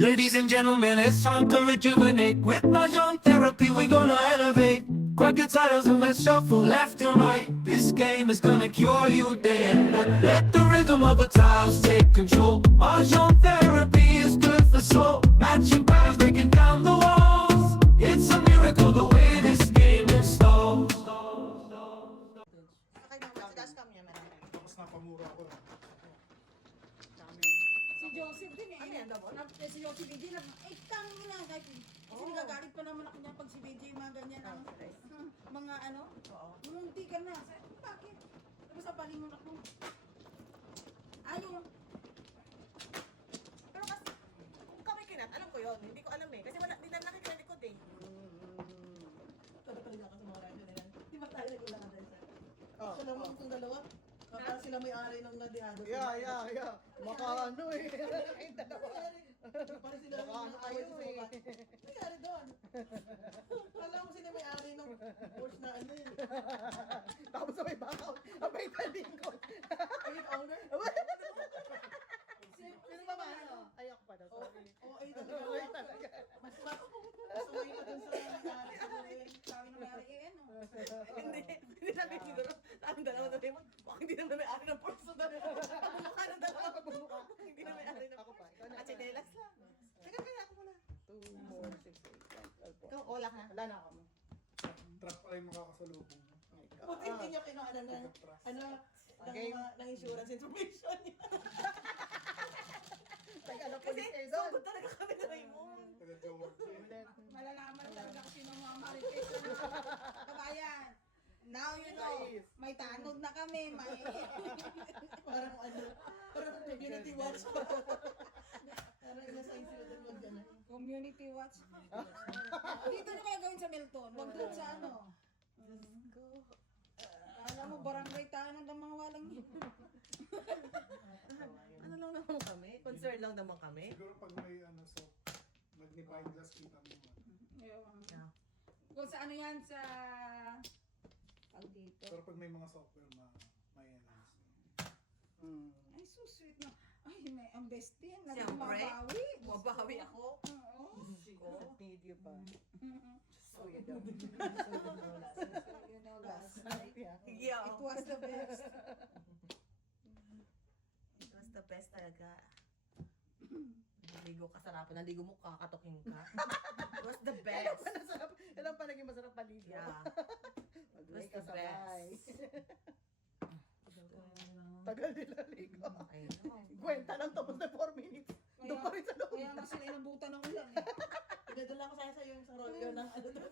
Ladies and gentlemen, it's time to rejuvenate. With Mahjong therapy, we're gonna elevate. Grab your titles and let's shuffle left and right. This game is gonna cure you day and night. Let the rhythm of the tiles take control. Mahjong therapy is good for soul. Matching patterns, breaking down the walls. It's a miracle the way this game installs. Sakay ng mas dashcam niya, marami. Tapos napamura ko na. Si Joseph din eh. Ano yan, double? Si Joseph BJ lang. Eh, tangi lang. Kasi nagagalit pa naman ako niya pag si BJ mga ganyan ang mga ano. Oo. Munti ka na. Sabi, bakit? Tapos sa palingon ako. Ayaw. Pero kasi, kung kami kinat, alam ko yun. Hindi ko alam eh. Kasi wala, hindi na nakikinikod eh. Talaga ako sa mga radyo nila. Di ba tayo nag-ulangan tayo sir? Oh. Sila mo itong dalawa. Para sila may-ari ng nadihado. Yeah. Baka ano eh. Para sila Baka ano kayo eh. nangyari doon. Alam mo sila may-ari ng Porsche na ano yun. Tapos may backup. Abay talikod. Ay, yung owner? Sino ba ba? Ayak pa na. Sorry. Oo, ay talaga. Ay talaga. Mas uwi ka dun sa may-ari. Sabi ng may-ari eh, ano. Hindi namin siguro. Ang dalawa na rin mo. Baka hindi naman may-ari ng porso na. Mukha ng dalawa. Hindi na may-ari ng Ako pa. porso. Ikaw na. At chinelas lang. Teka, kaya ako muna. 2 more 6 8 Ikaw, wala ka. Wala na ako mo. Truck pala yung makakasalubong. Buti hindi niya kinuha ng Okay. ng insurance information niya. Teka, ano Kasi, police kayo doon? sugod talaga kami na Raymond. Malalaman talaga kung sino mga marites. Kabayan. Now you know. May tanod na kami. May... Parang ano, parang community watch. Parang inasign sila doon mag ano. Community watch. Dito na kaya gawin sa Milton. Huwag doon sa ano. Alam mo, barangay tayo ng mga walang Ano lang naman kami? Concern lang naman kami. Siguro pag may ano so magnifying glass kita mo. Yeah. Kung sa ano yan sa... Pag dito. Pero pag may mga software may enhance. Ay, so sweet na. Ay, may ang best din. Naging Siyempre. mabawi. Mabawi ako. Oo. Ko. Video pa. So, yun daw. You know, last night. Yeah. It was the best. It was the best talaga. Naligo ka sarapan. Naligo mo kakatoking ka. It was the best. Ilan pa naging masarap paligo? Yeah. Mag-lay It was ka the sabay. best. Tagal nila ligo. Okay. Kwenta lang tapos na 4 minutes. Doon pa rin sa loob. Kaya nga sila inabutan ng ulan eh. Pinadala ko sa yung sa rolyo ng ano doon.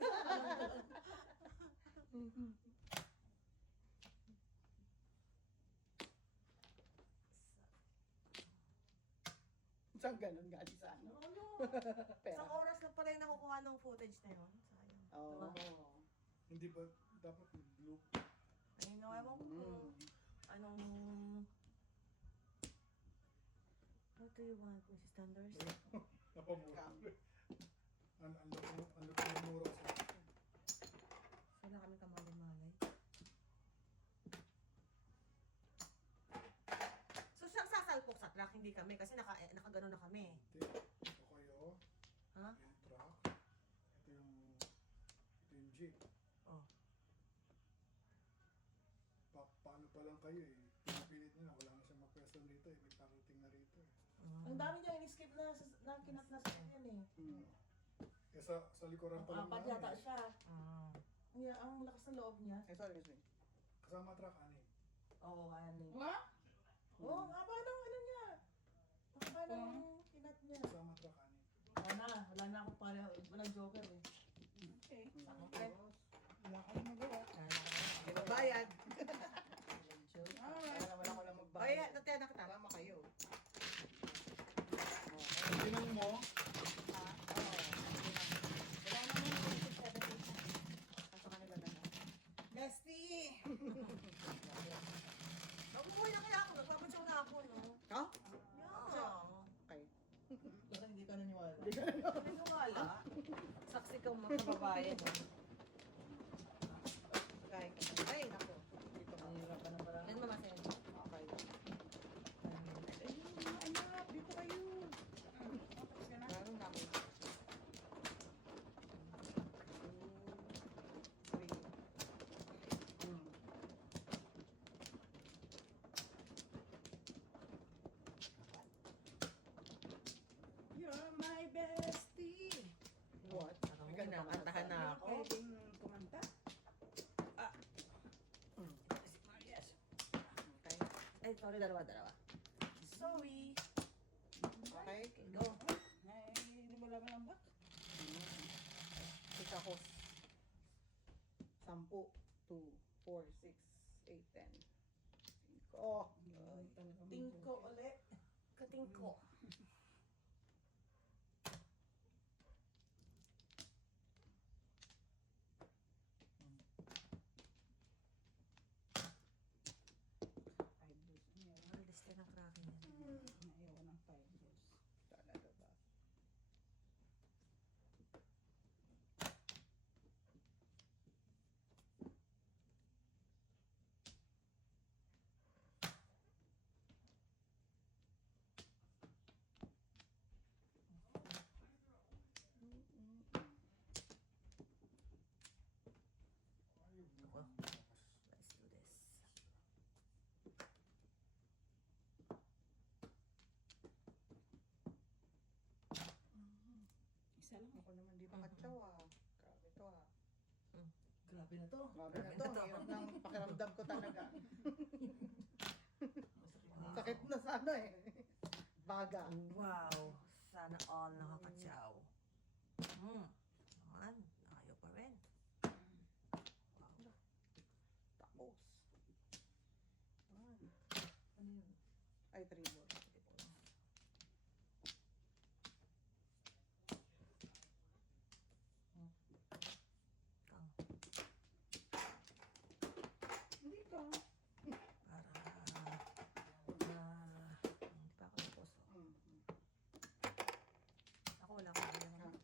Saan ganun galing sa ano? Pera. Isang oras lang pala yung nakukuha ng footage na yun. Sayang. Oo. Hindi ba dapat blue? Ayun na, ewan ko. Anong... What do you want, Mrs. Thunders? Napamura. Ano pinamura sa akin? Wala kami kamalay-malay. So, siyang sasalpok sa truck, hindi kami. Kasi nakagano na kami. Ito kayo. Ha? Yung truck. Ito yung jeep. Oh. Paano pa lang kayo eh. Pinipilit nyo na. Wala na siyang mapwesto rito eh. May parating na rito eh. Ang dami niya in-skip na kinat na sa yan eh. Eh sa likuran pa lang Apat namin yata eh. siya. Ah. Yeah, ang lakas ng loob niya. Sorry. Kasama truck, ani. Oo, ano. What? Oo, ang haba ng ano niya. Ang haba ng kinat niya. Kasama truck, ani. Wala na ako para walang joker eh. Okay. Okay. Wala kang magawa. Bayad. Alright. Wala ko lang Ay, magbayad. nataya na kita. Kasama kayo. Tinong mo? Kaso kanila na lang. Bestie! Umuwi na kaya ako. Nagpapansyaw na ako, no? Ha? Yeah. Okay. Baka hindi ka naniwala. Ano wala? Saksi ka mga kababayan, no? Ay, nako. Dito mahirapan na pala. Yan mamasin. Okay. Ayun, mga anak, dito kayo. Tapos ka na? Sorry, dalawa. Sorry. Okay, go. Ay, hindi mo laman ang back. Ika ko. 10, 2, 4, 6, 8, 10. 5. Tingko ulit. Katingko. Five balls. Ayaw. Ang liste ng cracking yan. Ayaw ng five balls. Talaga ba? Ako. Let's do this. Isa lang. Ako naman di makatsaw ah. Grabe to ah. Grabe na to. Grabe na to. Hirap ng pakiramdam ko talaga. Sakit na sana eh. Baga. Wow, sana all nakakatsaw. Naman, ayaw pa rin. Wow. Tapos. Ano yun? Ay, 3 balls. Kang, Hindi ka. hindi pa ako tapos. Mm. Ako wala akong alam. Ah.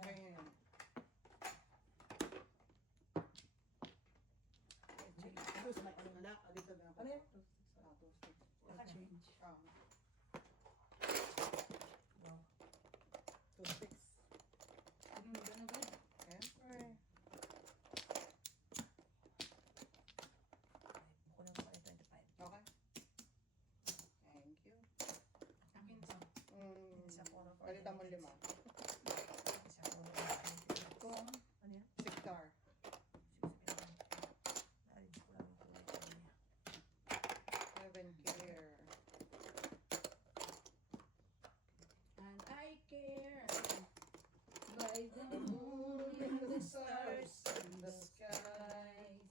Okay, ngayon. Tapos may ano na. Dito na ako. Ano yan? Ah, 2 sticks. Naka-change. Ah, Wow. 2 sticks. Ano na gano'n ba? Siyempre. Buko na ako 25. Okay. Thank you. Akin sa. Isa po na Palitan mo 5. Isa po na 25. Kung Ano yan? 6 star. Narinig ko lang yung kulay ko niya. 7 clear. and I care by the moon and the stars in the skies.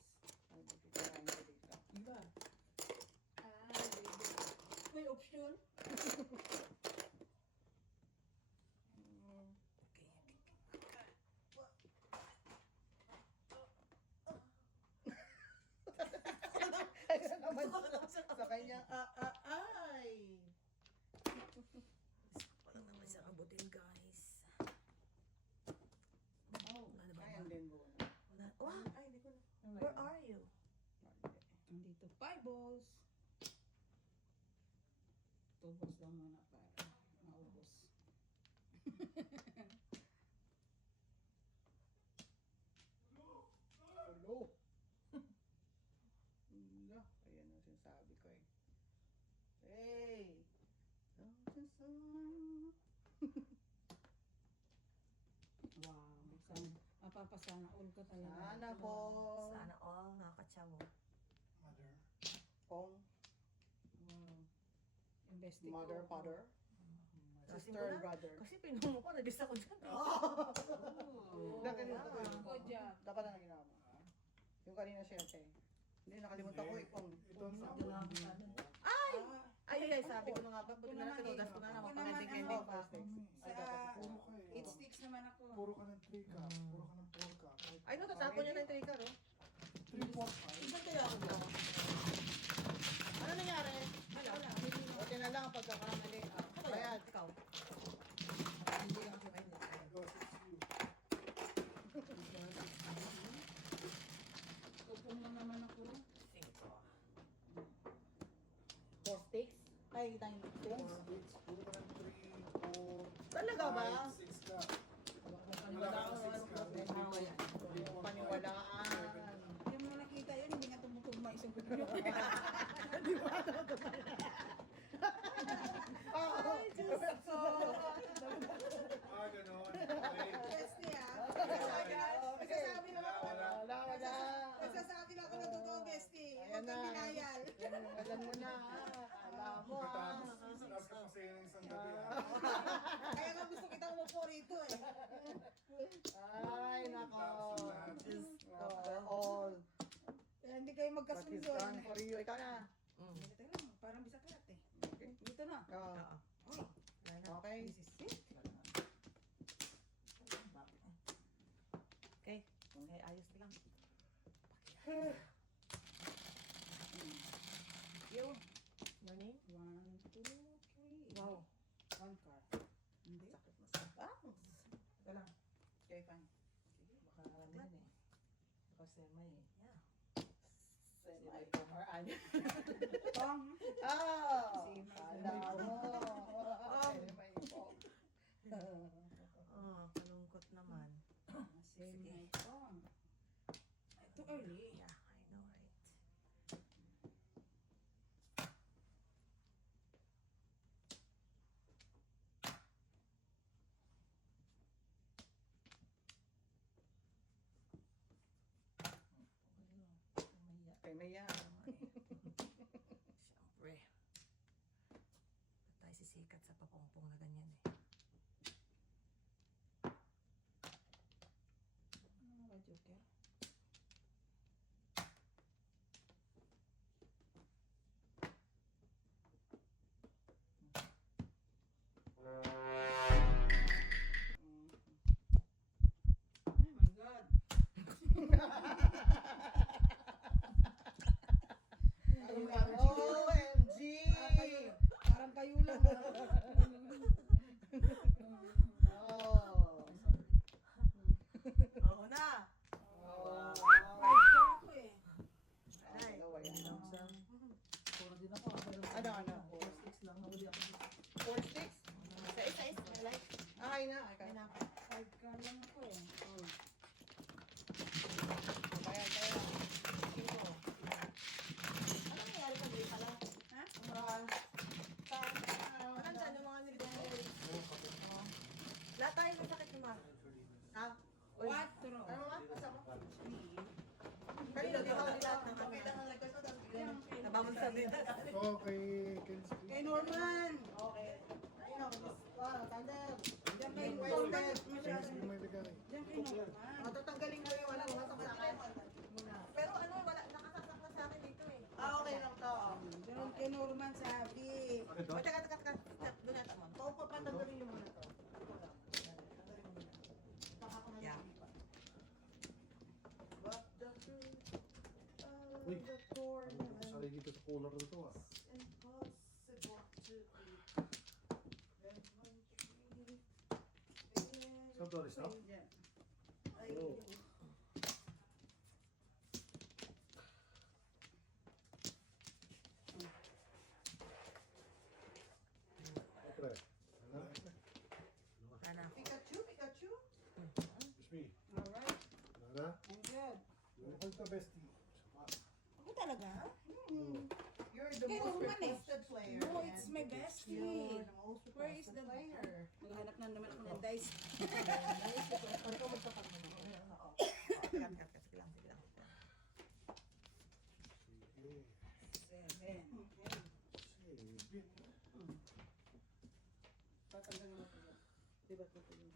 Ano ba titirahin ko dito? Iba. May option? Mm. Okay, okay. Ayun naman sa kanya. Ay! Wala naman isang abutin, guys. Oh, Ano ba? ayan din mo. Wala. Oh, ay, hindi ko na. Where are you? Dito 5 balls. 2 balls lang muna para maubos. Hello. No, ayan ang sinasabi ko eh. Hey! Don't you Wow. Sana, mapapasana all ka talaga. Sana po. Sana all nakakatsaw. Mother. Pong, Wow. Investing mother, ko. father, Kasi sister, mo na- brother. Kasi pinumo ko, nabis ako dyan. Dapat ganito ko yun. Good job. Dapat na ginawa mo. Yung kanina syempre. Hindi, nakalimutan ko eh. Pong. Ito ang Dala tama. ko sana. Ay, sabi ko na nga ba, buti Ako na lang naman tinugas eh. ko na Ako naman. naman Pang-ending ano, First next. Ay, Sa dapat. Puro ka eh. 8 sticks naman ako. Puro ka ng 3 ka. Puro ka ng 4 ka. Ay, no, tatapon niya na yung trigger, oh. 3, 4, 5. Iba kaya ako ba? Ano nangyari? Wala. Buti na lang pagkakamali. Bayad. Ikaw. Hindi lang siya kayo. Go, 6 you. Tupong lang naman ako. 4 sticks? Ay, 9 sticks? Puro ka ng 3, 4, Talaga ba? 6 ka. Wala ka 6 ka. Paniwalaan. Hindi mo nakita yun, hindi nga tumutugma isang gulo. Ay, Diyos ko! Ah, ganon. Okay. Bestie ah. Nagsasabi Wala, wala. Wala. Nagsasabi na ako ng totoo, bestie. Ayan Huwag na. kang binayal. Alam mo na. What is pagkasunod. done for you? Ikaw na. Teka lang, parang bisaklat eh. Okay. Dito na. Oo. Oo. Uy, Wala na. Okay. this is it. Okay. Okay, ayos lang. Yun. Your name? 1, 2, 3. Wow. One card. Hindi. Sakit na sakit. Ah! Ito lang. Okay, fine. Baka ano yan eh. Baka semay eh. Yeah. Semay or ano? Tong. Oh! Semay. Kala mo. Semay po. Oh, kalungkot naman. Semay tong. Too early. Yeah, I know, right? Maya. Kay Maya. Siyempre. Ba't tayo sisikat sa papongpong na ganyan eh? Ano ba, Joker? Oh my God. OMG! Parang kayo lang. Oh. Oo na! Oh. Ako eh. Ay, Dalawa yan. ano? Ano? 4-6? Isa-isa. Like, Okay na. Okay ayun na. na. 5 card lang ako eh. Kaya, kaya. Sino? Ano nangyari pag may pala? Ha? Ano dyan yung mga nilagay? Lahat tayo ng sakit ni Ma. Ha? Uy. 4. Ano nga? Kasama? Kanina dito lahat ng Okay lang ang nagkaso. nabawal sa din. Oo, kay Kenzie. Kay Norman. Okay. Ayun ako. Wow, tandem. Diyan kay Yung Norman. wasted. Kenzie yung may ligay. Diyan kay Norman. Tatanggalin ko yung walang wasak sa akin. Muna. Pero ano, wala, nakasasak na sa akin dito eh. Okay lang to. Diyan kay Norman sabi. O, teka. Doon yata mo. Oo, papatanggalin niyo muna to. Tanggalin mo muna. Baka ako na Yeah. What the truth of Uy. the tournament Sali dito sa cooler nito ah. impossible to be. Saan to, Arista? Diyan. Oo. Pre. Ano? Ano? Pikachu, Pikachu. Excuse me. Alright. Nana? I'm good. Welcome to bestie. Ako talaga? You're the Kay most Norman eh. requested player. No, man. it's my bestie. You're the most Where is requested the player? Maghanap na naman ako ng dice. Ano ko magsapat mo? Oo. Sige lang. Sige. 7. Sige. Tatanggalin mo ito. Diba ito yun?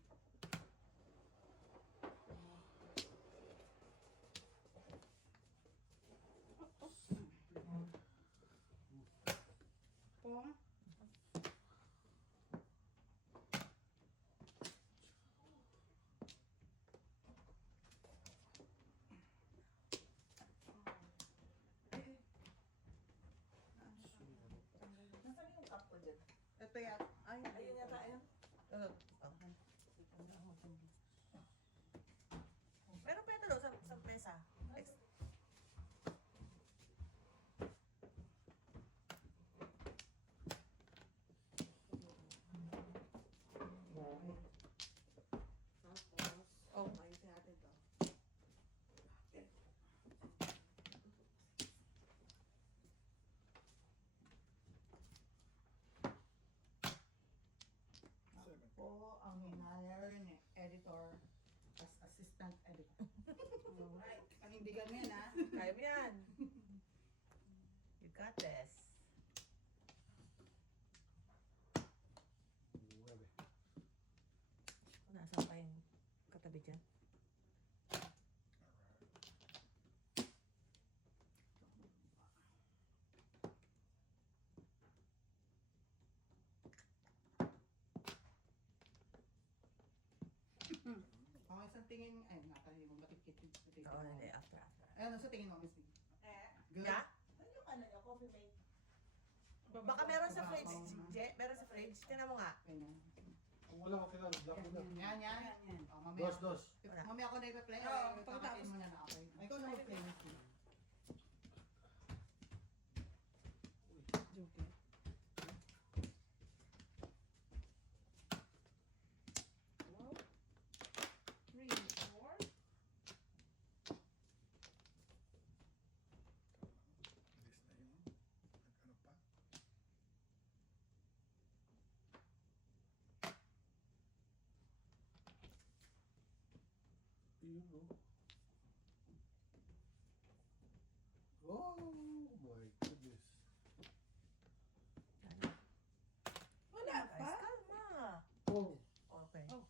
Pong. Nasaan yung cup ko dyan? Ito yan. Ay, Ayun yata, ayun. Meron pa ito doon sa presa. Oh, ayusin natin to. po ang hinire ni editor as assistant editor. Alright. Panindigan mo yan ha. Kaya mo yan. You got this. Nasaan pa yung katabi dyan? tingin, ay, nakakalimutan mo, matikit. Oo, hindi. After. Ano sa tingin mo, Miss Lee? Good? Yeah? Ano yung ano niya, coffee mate? Baka meron sa fridge, Je. Meron sa fridge. Tingnan mo nga. Okay na. Kung wala ka kilala, block mo na. Yan, yan. Yan. Oh, mamaya. Dos. Wala. Mamaya ako na i-play. Oo, Pagkatapos pagkatapos. mo na na, okay. Ay, ikaw na mag-play, Miss Lee. Joker. Wow. 3, 4. Bilis na yun. Nag-ano pa? Yun, no? Oh my goodness. Wala pa? Guys, kalma. Oh, Okay. Oh.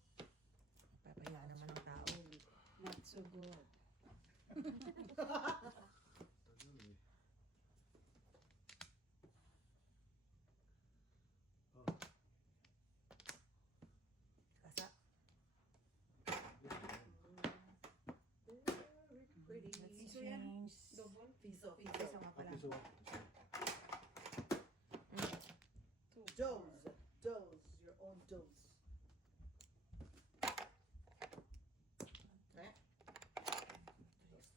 Papaya naman ang tao. Not so good. ano eh. Oh, Kasa. Pretty. Piso yan? Double? Piso. Piso nga pala. piso. Dose, your own dose. Okay.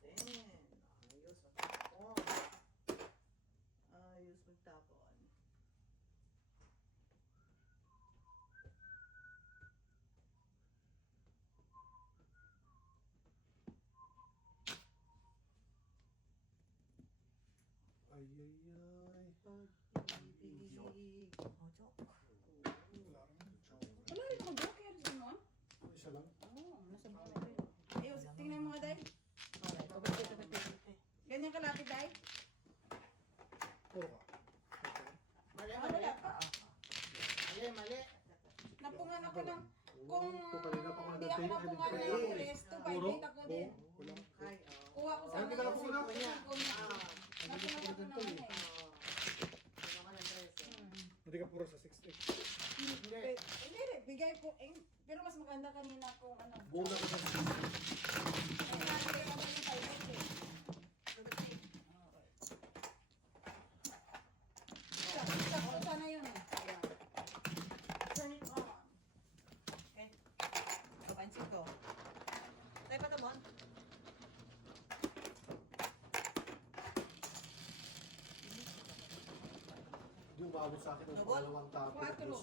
Then, ayos magtapon. Ayos magtapon. Ay, ay, ay. Pag-ibig. Oh, joke. Wala rin. Chocolate. Wala rin ako joker. Sino? Isa lang. Oo, nasa bawah ko yun. Ayun, tingnan mo nga, Day. Okay. Kapit. Ganyan kalapit, Day. Puro ka. Mali, Ah, mali. wala pa. Mali. Napungan ako ng... Kung kanina pa ako hindi ako nag-take, napungan nag-take. ng press, 258 ako din. Wala. Ay, Kuha ko sa Ay, hindi ka napuna? Napungan ako ganito naman eh. eh. Ano ka ng dress? Hindi ka puro sa 6'8". Hindi rin, bigay ko. Pero mas maganda kanina kung ano. Buo na ka sa Ay, nalagay ako ng 5 eh. Sakto sana yun eh. Turn it on. Okay. So, pansin ko. Tayo pa tamon. Hindi umabot sa akin ng Double? pangalawang tapo. Quattro.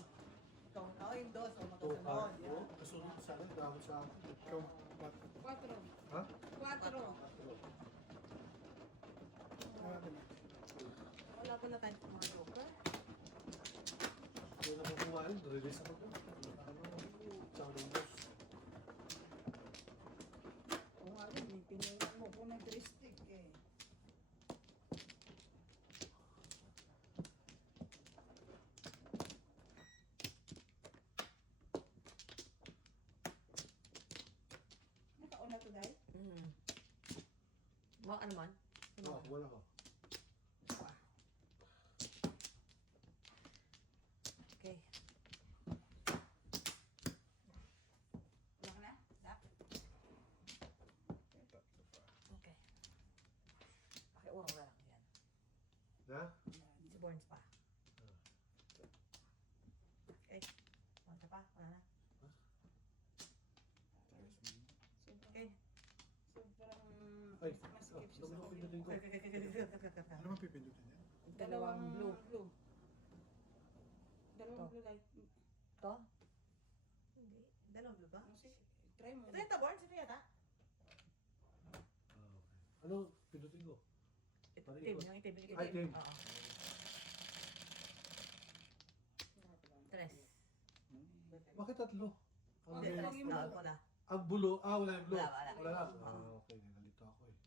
Ikaw, oh, yung dos. Oh, Two magkasunod. card. Yeah. Oo, kasunod sa akin. Umabot sa akin. Ikaw, ba't? 4. Ha? 4. Wala pa na tayo sa mga joker. Hindi na makuha yun. Release ako doon. Ano? Tsaka ng boss. Oo nga rin, pinunan mo po ng 3 stick eh. Nakauna to, Day? Ano man? Oo, wala ko. Okay. Wala ka na? Dap? Okay. Pakiurang na lang yan. Na? Si Borns pa. Okay. Wala pa? Wala na? Okay. Ay, Maskip siya dami sa ko ulo. pindutin ko. Okay. Ano man pipindutin yan? Dalawang blue. Dalawang blue light. Ito? Hindi. Dalawang blue ba? Try mo. Ito yung taborn? Sino yata? Ano pindutin ko? Itim. Yung itim. Yung Ay, itim. Oo. Tres. Bakit tatlo? Ang Hindi, may- tres. Wala. Wala. Ang bulo, wala yung blue. Wala. Wala lang. Okay, nalito ako eh.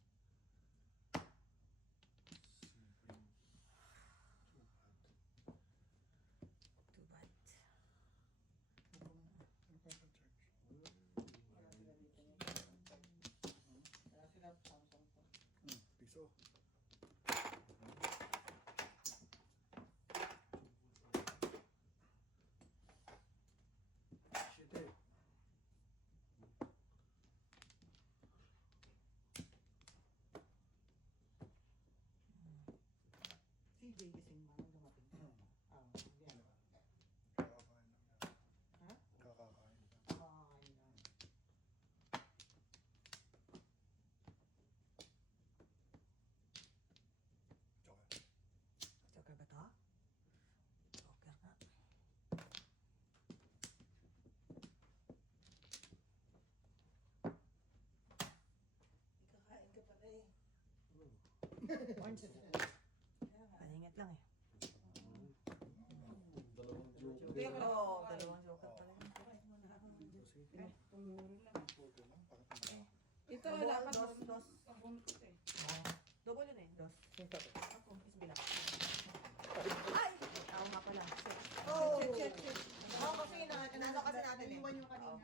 Too bad. Piso. Shit eh. Orange. Paningat lang eh. Dalawang joke. Oo, dalawang joker pala. Ito, wala pa. Dos. Double yun eh, dos. Ako, is bilang. Ay! Tao nga pala. Oh! Check. Oo, kasi Nasa kasi natin eh. Iwan yung kanina.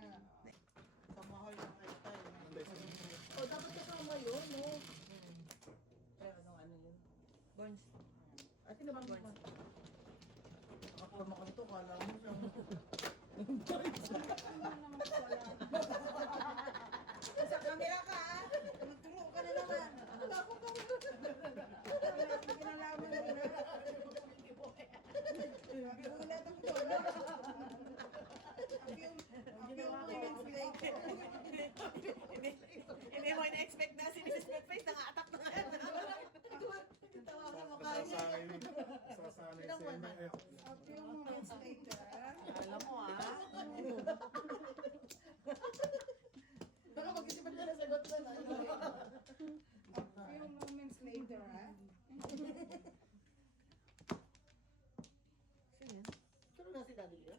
Sa mahal ng kayo tayo. O, dapat kasama yun, no? Pero ano yun? Burns. Ate naman Burns. Nakaporma ka nito, kala mo siyang... Sa camera ka, ha? Magturo ka na naman. Pinalaman mo na. Wala tang tono. Hindi mo ina-expect na si Mrs. Redface, naka-attack na nga. Tawa sa mukha niya. Sasanay sa MF. A few moments later, Alam mo ah. Baka mag-isipan ka na sagot na na. a few moments later, ha? Sino yan? Sino na si Daddy Lea?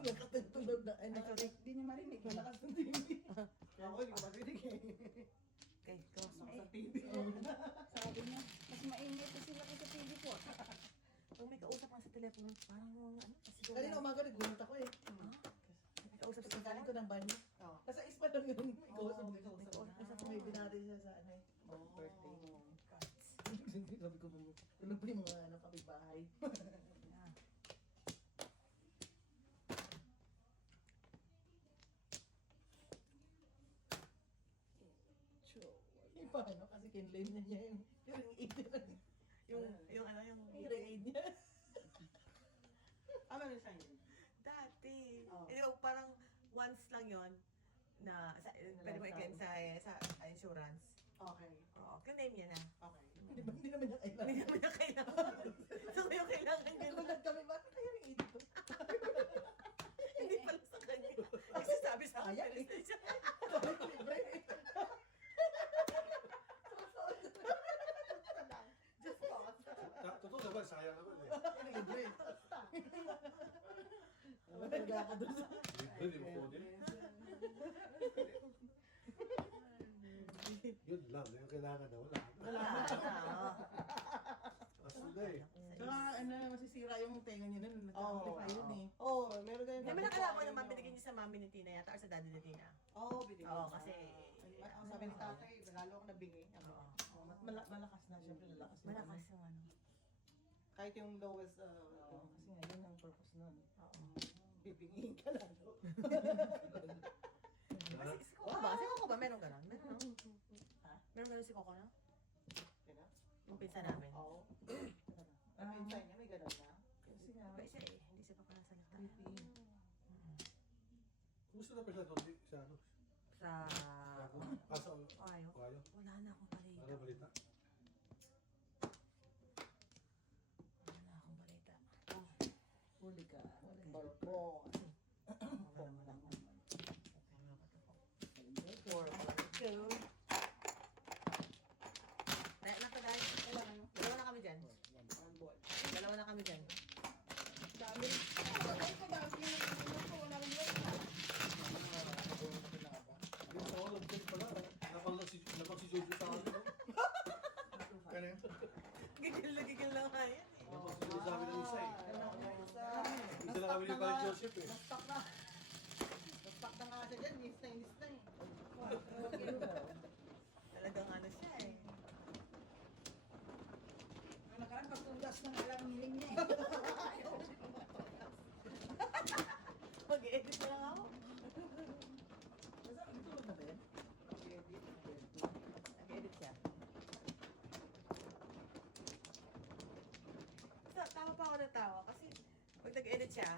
Nakatulog na. Ay, sorry. Di niya marinig. Malakas ng TV. Ako, hindi ko marinig eh. Okay, close. Sa TV. Sabi niya, mas mainit pa sila ko sa TV ko. Kung may kausap nga sa telepono, parang ano, kasi Kanina umaga, naggulat ako eh. may kausap Kasi sa galing ko ng banyo. Nasa ispa lang yun. Ikaw May sa may binati siya sa ano eh. Birthday. Sabi ko, tulog pa yung mga kapitbahay. Paano? Kasi kinlame na niya yung aid niya. yung ano, yung Yung aid niya. Ano na siya yun? dati. Oh. Hindi ko parang once lang yon na pwede mo i-claim sa insurance. Okay. Oo, claim niya na. Okay. Hindi naman niya kailangan. Hindi naman niya kailangan. So, yung kailangan niya. Nagulat kami, bakit kaya yung aid ito? Hindi pala sa kanya. Kasi sabi sa akin, Sayang eh. alis na siya. Libre. Just thought. Totoo naman, sayang naman eh. Libre. Wala ako doon sa... Libre, di mo po din. Yun lang, yung kailangan na wala. Wala na. Kaso na eh. Saka ano, masisira yung tenga niya nun. Nag-amplify yun eh. Oo, meron tayong Hindi mo nakalaman naman binigay niya sa mami ni Tina yata or sa daddy ni Tina. Oo, binigay. Oo, kasi... Ang sabi ni tatay, lalo ako nabigay. Oo. Malakas na, syempre lalakas na. Malakas yung ano. Kahit yung lowest, Kasi nga, yun ang purpose nun. Oo. bibingin ka lalo. Si Coco ba? Si Coco ba? Meron ganon? Meron, no? Meron ganon si Coco, no? Kaya? Yung pinsa namin. Oo. Ang pinsan niya, may ganun na. Kasi nga, Ba siya eh, hindi siya pa panasalita. Kumusta na pa siya doon sa ano? Sa... Asa Ayaw. Kayo? Wala na akong balita. Ano balita? Wala na akong balita. huli ka. Barbon. Wala naman ako. Four. Two. Nakadahil. Dalawa na kami dyan. Dalawa na kami dyan. Dami. Ay, kadami. Wala rin yun. Yung sa all of them pala, napang si Jojo sa akin. Kaya Gigil lang nga yan. napang si Jojo sa amin ng isa eh. Isa lang kami ni Parang Joseph eh. Stock na. Stock na nga siya dyan, miss na eh. Talagang ano siya eh. Ang nakaraan, pagtugas na nga lang hiling niya eh. Mag-edit na lang ako. Tulog na ba yan? Nag-edit siya. Tawa pa ako ng tawa kasi pag nag-edit siya,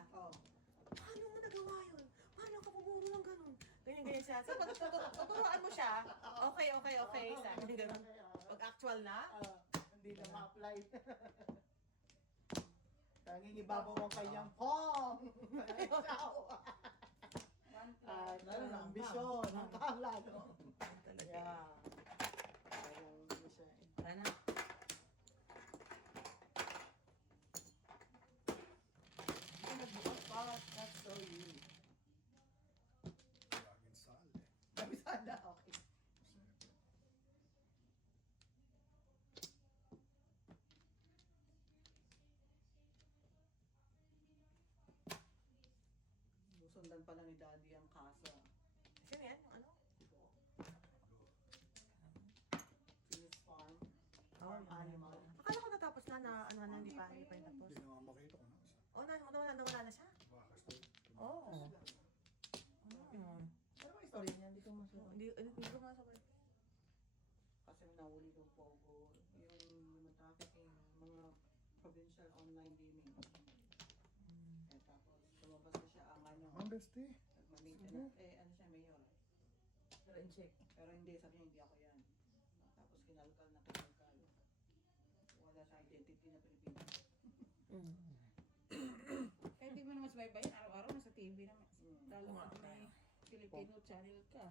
paano mo nagawa yun? Paano ka pumuro ng ganun? Ganyan siya. So pag tuturuan mo siya, okay. Sabi niya ganun. Pag actual na, Hindi na ma-apply. Tanging ibabaw ang kanyang pong. Ciao. At Lalo na, ambisyon, ang kalalo. talaga. Yeah. Yung So you. Laging sali. Kabisada, okay. Susundan pala ni Daddy ang kasa. Sino yan? Yung ano? Phoenix Farm. Oh, Farm animal. Akala ko natapos na ano, hindi pa yung tapos. Hindi naman makita ko na. Oh, nawala na siya? Bakas to. Oo. Ano ba istorya niya? Hindi ko masabi. Hindi ko masabay. Kasi may nahuli yung Pogo. Yung trafficking, mga provincial online gaming. Eh tapos, lumabas na siya ang ano, Ang bestie. nagma-maintenance. Ano siya, mayor. Pero in-check. Pero hindi, sabi niya, hindi ako yan. Tapos kinalkal na kinalkal. Wala siya identity na Pilipino. Eh, di mo naman subaybayan. Araw-araw nasa TV naman. Lalo nga. na may Filipino channel ka.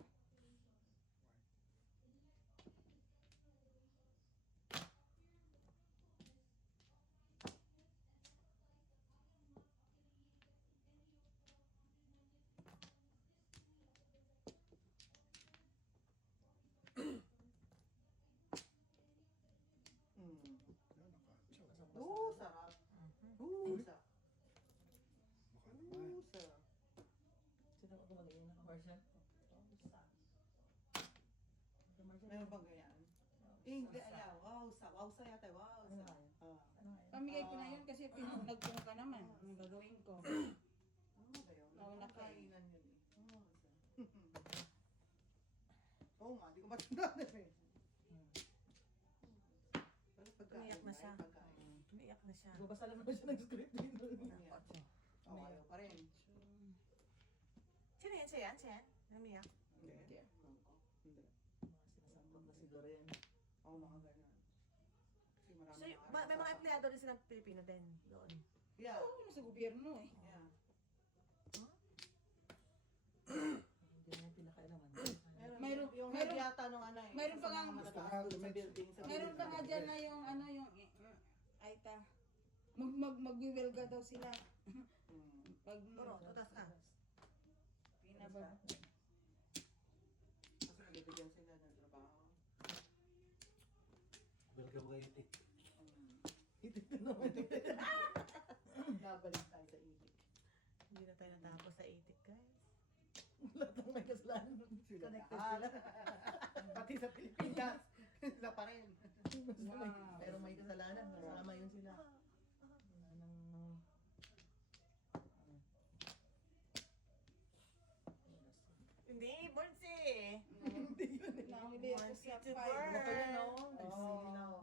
Yan, nakachaw. Sarap. Husa. Baka naman. Husa. Sino ko kumagayin na commercial? Meron bang ganyan? Hindi, ayaw. Wausa. Wausa yata. Wausa. Pamigay ko na yun kasi pinunag ko ka naman. Ang gagawin ko. Ano ba yun? Nauna ka eh. Kainan yun eh. Oo nga, di ko matandaan eh. Pero pagkain, Umiyak na siya. ay pagkain. Umiiyak na siya. Basta lang naman siya ng script din doon. Oo, ayaw pa rin. Sino yan? Siya yan? Siya yan? Umiiyak? Hindi. Hindi. Sinasambang na siguro yan. Oo, mga ganyan. Kasi marami So, na- may mga empleyado rin silang Pilipino din doon. Yeah. Oo, nasa gobyerno eh. Yeah. Hindi na yung pinakailaman. Mayroon- yung mayroon- head yata nung ano eh. mayroon isa pa sa nga- mga matataas doon sa building. Meron pa nga dyan na yung ano yung Aita. Magwiwelga daw sila. Pag Puro, tutas ka. pinaba. Kasi bibigyan sila ng trabaho. Welcome kayo ito. Itik na naman. Nabalik tayo sa itik. Hindi na tayo natapos sa itik, guys. Lahat ng may kasalanan. Connected sila. Pati sa Pilipinas. Sila pa rin. Pero may kasalanan. Masama yun sila. Hindi, Bonsi. Nahuli ako sa to five. burn. Ito yun, no? Nagsinaw.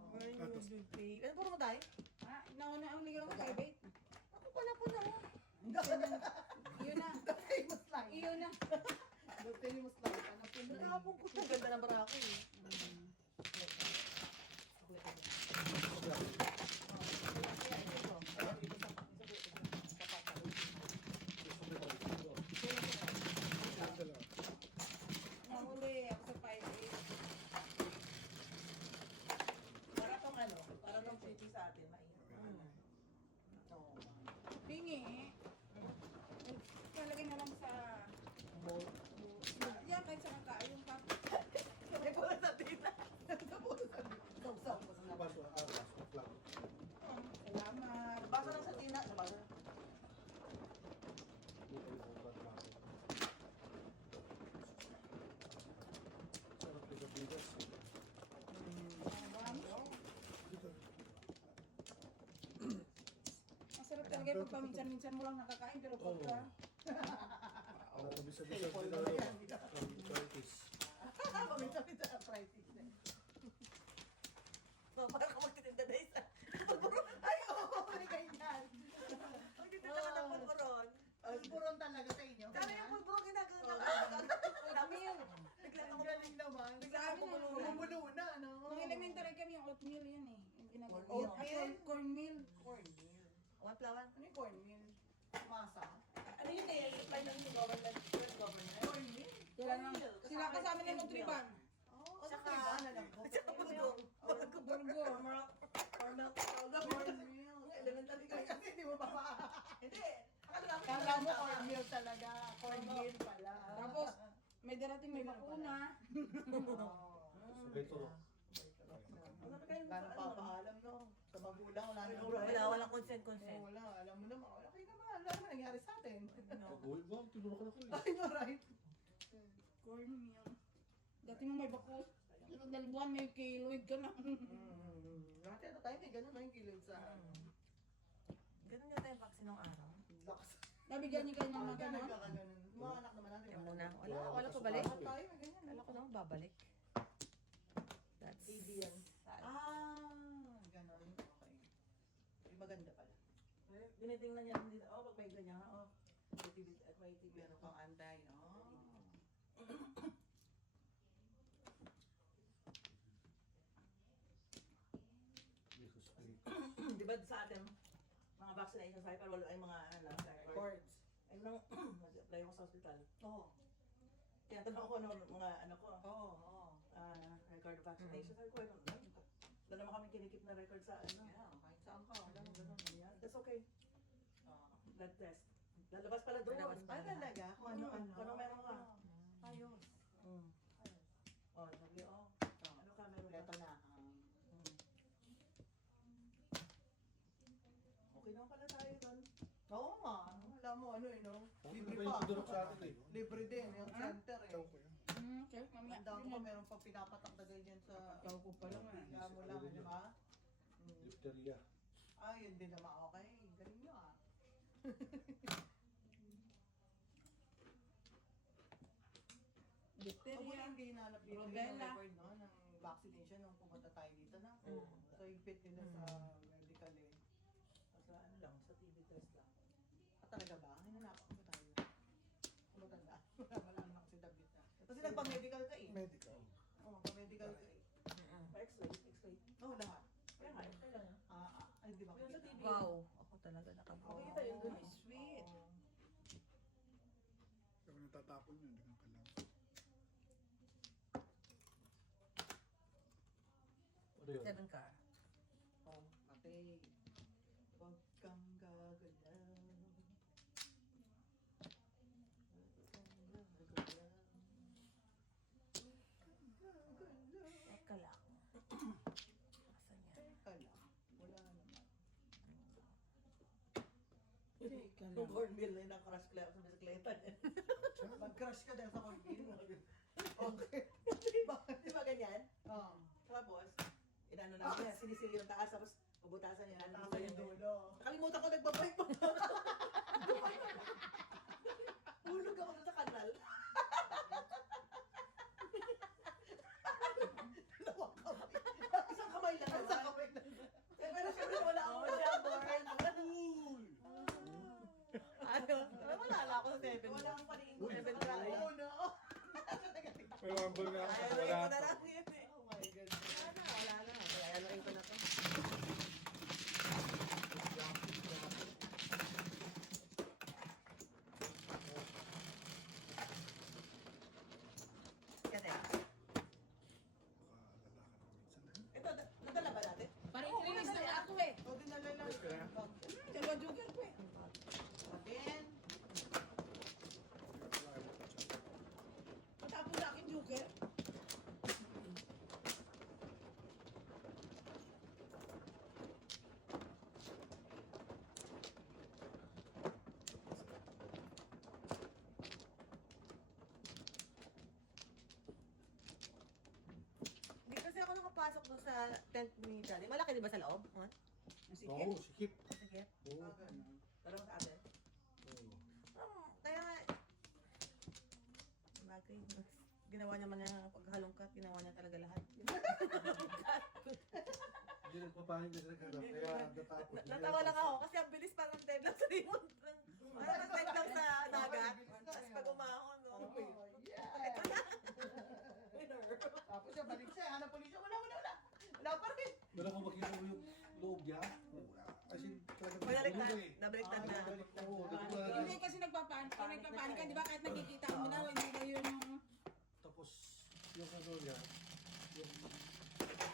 Ano puro mo tayo? Ah, nauna-uli ako kay Bait. Ako pala po na. Yun na. Famous lang. Yun na. The famous lang. Ano po yun? Nakapong ko. Ang ganda ng barako eh. Nahuli ako sa 5-8. Para tong ano, para tong city sa atin, maingat. Oo. Pingi. Palagay na lang sa... Yan, kahit sa kakaayong ka. May pula sa tita. Saw-saw. Baso, baso, flag. Salamat. Basa lang sa tina, nabasa. Dito yung baso, baso. Sarap dito, bigas. Dito. Masarap talaga yung paminsan-minsan mo lang nakakain pero pagka... Para tabis-sabis sa dalawa. From 30s. Paminta-minta arthritis. Parang ka magtitinda na isa. Ay, oo! May ganyan. Magtitinda ka ng pulburon. Pulburon talaga sa inyo. Kaya yung pulburon ginagano na. Oatmeal. Ang galing naman. Sa amin, Bumubulo na, no? nung elementary kami, yung oatmeal yan eh. Yung ginagawa. Oatmeal? Cornmeal. Cornmeal. One flower. Ano yung cornmeal? Masa. Ano yun eh, supply lang sa government, first government. Cornmeal? Sila kasama ng Nutriban. Oh, Tsaka- ano ba? Nalangkot. Tsaka budong. Burgo. Or milk powder, Cornmeal. elementary Ay, kayo. kasi hindi mo pa Hindi, Kala mo cornmeal talaga. Cornmeal pala. Tapos, may darating may bakuna. Sabay turo. Gano'ng papaalam, no? Sa magulang, wala na. Walang consent. Wala, alam mo naman. Okay naman, wala naman nangyari sa atin. Pag-uwi ba? Tinuro ka na ko eh. Ay, no, right. Cornmeal. Dati mo may bakuna. Dalawang buwan may keloid ka na. Dati ano tayo, may gano'n na yung kilid sa Ganun yata yung vaccine ng araw. lakas. Nabigyan niyo kayo ng mga Ganun ganon. ka ganun. Mga anak naman natin. Yan muna. Wala pa balik. Lahat tayo, may ganyan. Alam ko naman babalik. That's AB yan. sad. Ganon. Okay. Ay, maganda pala. Binitingnan niya din dito, pag may ganyan, may TV, at may TV, Meron kang anday, no? di ba sa atin, mga vaccination site, pero wala ay mga record. Cords. Ay, nung nag-apply ako sa hospital, Oo. kaya tanong ko mga ano ko, Oo, oo. record of vaccination. Sabi ko, wala naman kami kinikip na record sa ano. Yeah, kahit saan ka, alam mo ganun. Yeah, that's okay. Oo. Blood test. Lalabas pala doon. Lalabas pala. Talaga? Kung ano-ano. Kung ano meron ka. Ayos. Sabi, ano ka meron Leto ka? na. Okay naman pala tayo doon. Oo nga. Alam mo, ano eh, no? Ano Libre ba yung pa. tinuro sa atin eh? Libre din, yung center eh. Ikaw ko yan. Sir, mamaya. Ang dami ko, meron pang pinapatakdagay dyan sa... Ikaw ko pala nga. Kaya mo lang, di ba? Dipteria. Ah, yun din naman. Okay, galing nyo ah. Ako Diphtheria. hindi nanap dito yung Rubella. record no, ng vaccination nung pumunta tayo dito na. So, higpit nila sa medical eh. Sa ano lang, sa TV test lang. Ah, talaga ba? Hinanapak ko tayo. Matanda. Wala naman kasi David na. Kasi nagpa-medical ka eh. Medical. Oo, pa-medical ka eh. Pa-x-ray. Oo, lahat. Kaya nga, x-ray lang yan. Ay, di ba? Yun sa TV. Wow. Ako talaga nakagawa. Makikita yun dun eh. Sweet. Kaya natatapon yun, hindi kang kailangan. Ano yun? 7 car. Oh, ate. Huwag kang gagalaw. Teka lang. Asan yan? Teka lang. Wala naman. Yung cornmeal na yung nakrush sa bisikleta niya. Mag-crush ka dahil sa cornmeal. Okay. Di ba ganyan? Oo. Tapos, inano na niya, sinisili yung taas, tapos pabutasan niya. Tama yung dulo. Nakalimutan ko nagbabike mo. Hulog ako doon sa kanal. Dalawang kamay. Isang kamay lang. Isang kamay lang. Pero syempre wala akong jabber. Wala ako sa 7. Wala akong paningin ko. Uy. Level try. Oo na. May rumble nga ako. Ayaw Wala ko na pa. lang yun eh. Oh my God. Wala na. Kaya ayaluin ko na to. Yan eh. Ito, nadala ba natin? Parang release na ako eh. O, dinala lang. Dalawa joker ko eh. Again. Matapos sa akin joker. Hindi kasi ako nakapasok doon sa tent ni Daddy. Malaki di ba sa loob? Huh? Sige. Oo, sikip. Sige. Oo. Ah, ganun. Parang sa atin. Kaya nga, bagay, ginawa niya man yung paghalongkat, ginawa niya talaga lahat. Hindi nagpapahin kasi nagharap. Kaya natapos. Natawa lang ako kasi ang bilis parang dead lang sa limon. Parang dead lang sa dagat. Tapos pag umahon, no? Oh, yeah. Tapos siya, balik siya. Hanap ulit siya. Wala. Wala pa rin. Wala ko makita mo yung loob niya. As in, talagang Baliktad, tulog eh. nabaliktad na. Oo, Hindi kasi nagpapanik ka, di ba? Kahit nakikita mo na, hindi ba yun yung... Tapos, yung ano niya, yung